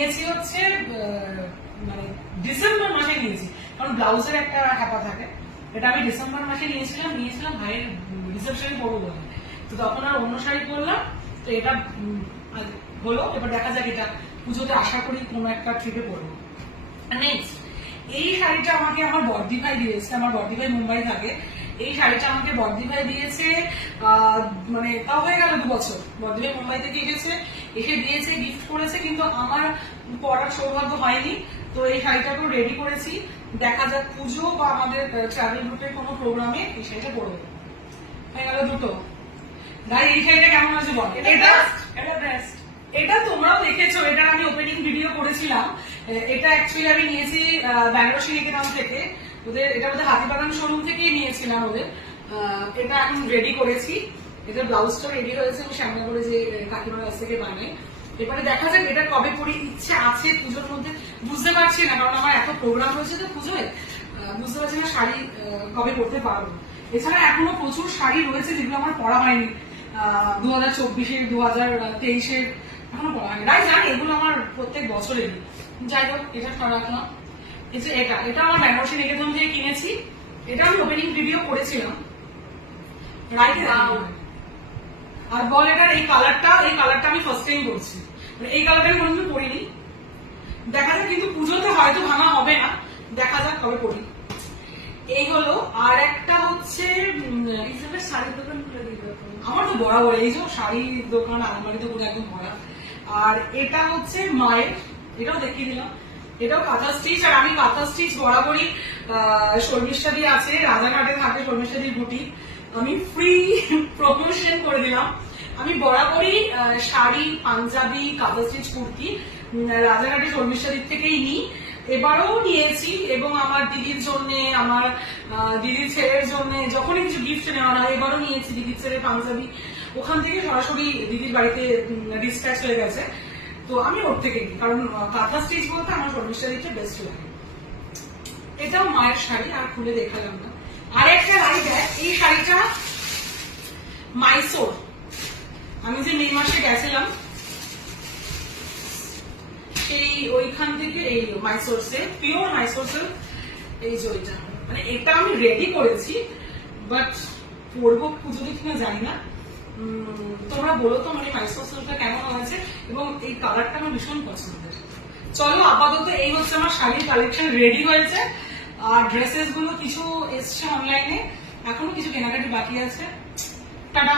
নিয়েছি হচ্ছে মানে ডিসেম্বর মাসে নিয়েছি, কারণ ব্লাউজের একটা হ্যাপা থাকে। এটা আমি ডিসেম্বর মাসে নিয়েছিলাম ভাইয়ের রিসেপশনে পরবো বলে। তো তখন আর অন্য শাড়ি পরলাম, তো এটা হলো। এবার দেখা যাক, এটা পুজোতে আশা করি কোনো একটা ট্রিপে পরবো। নেক্সট, এই শাড়িটা আমাকে আমার বর্দি ভাই দিয়েছে। আমার বর্দি ভাই মুম্বাই থাকে। এই শাড়িটা আমাকে বর্দি ভাই দিয়েছে, মানে তাও হয়ে গেল 2 বছর। বর্দি ভাই মুম্বাই থেকে এসে দিয়েছে, গিফট করেছে, কিন্তু আমার পরার সৌভাগ্য হয়নি। তো এই শাড়িটাকেও রেডি করেছি, দেখা যাক পুজো বা আমাদের ট্রাভেল গ্রুপের কোনো প্রোগ্রামে এই শাড়িটা পরবো। হয়ে গেল 2টো। ভাই এই শাড়িটা কেমন আছে বল? এটা তোমরাও দেখেছো, এটা আমি ওপেনিং ভিডিও করেছিলাম। এটা অ্যাকচুয়ালি আমি নিয়েছি বেনারসি নিকেতন থেকে, এটা ওদের হাতিবাগান শোরুম থেকেই নিয়েছিলাম ওদের। এটা এখন রেডি করেছি, এটা ব্লাউজটা রেডি হয়েছে, আমি সামনে করে যে কাকিমার কাছ থেকে বানাই। এবারে দেখা যাক এটা কবে পরি, ইচ্ছে আছে পুজোর মধ্যে, বুঝতে পারছি না, কারণ আমার এত প্রোগ্রাম হয়েছে তো পুজোয়, বুঝতে পারছি না শাড়ি কবে পরতে পারবো। এছাড়া এখনো প্রচুর শাড়ি রয়েছে যেগুলো আমার পরা হয়নি, 2024-এর 2023-এর এখনো পরা হয়নি। তাই জানি এগুলো আমার প্রত্যেক বছরেরই। যাই হোক, এটা রাখলাম। এটা আমার বেনারসি নিকেতন থেকে কিনেছি, এটা আমি ওপেনিং ভিডিও করেছিলাম। আর বল, এটার এই কালারটা আমি ফার্স্ট টাইম করছি, মানে এই কালারটা আমি কোনোদিন পরিনি। দেখা যাক, কিন্তু পুজোতে হয়তো ভাঙা হবে না, দেখা যাক কবে পরি। এই হলো। আর একটা হচ্ছে শাড়ির দোকান খুলে দিল আমার তো বরাবর, এই যে শাড়ির দোকান আলমারি তো পুরো একদম ভরা। আর এটা হচ্ছে মায়ের, এটাও দেখিয়ে দিলাম, এটাও কাঁথা স্টিচ। আর আমি কাঁথা স্টিচ বরাবরই শর্মিষ্ঠা দিয়ে আছে, রাজাঘাটে থাকে শর্মিষ্ঠা দিয়ে বুটিক, আমি ফ্রি প্রমোশন করে দিলাম। আমি বরাবরই শাড়ি, পাঞ্জাবি, কাঁথা স্টিচ, কুর্তি রাজাঘাটে শর্মিষ্ঠা দিক থেকেই নিই। এবারও নিয়েছি, এবং আমার দিদির জন্য, আমার দিদির ছেলের জন্য যখনই কিছু গিফট নেওয়া হয়, এবারও নিয়েছি দিদির ছেলের পাঞ্জাবি, ওখান থেকে সরাসরি দিদির বাড়িতে ডিসপ্যাচ হয়ে গেছে। তো আমি ওর থেকে নিই, কারণ কাঁথা স্টিচ বলতে আমার শর্মিষ্ঠা দিকটা বেস্ট লাগে। এটাও মায়ের শাড়ি, আর খুলে দেখালাম না। আর একটা শাড়ি দেখ, এই শাড়িটা মাইসোর, আমি যে মে মাসে গেছিলাম সেই ওইখান থেকে, এই Mysore silk, pure Mysore silk, এই যে ওইটা, মানে এটা আমি রেডি করেছি, বাট পরবো পুজোতে কিনা জানি না। তোমরা বলো তো আমার এই মাইসোর সিল্কটা কেমন হয়েছে, এবং এই কালারটা আমার ভীষণ পছন্দের। চলো, আপাতত এই হচ্ছে আমার শাড়ির কালেকশন রেডি হয়েছে। আর ড্রেসেস গুলো কিছু এসছে অনলাইনে, এখনো কিছু কেনাকাটি বাকি আছে। টাটা।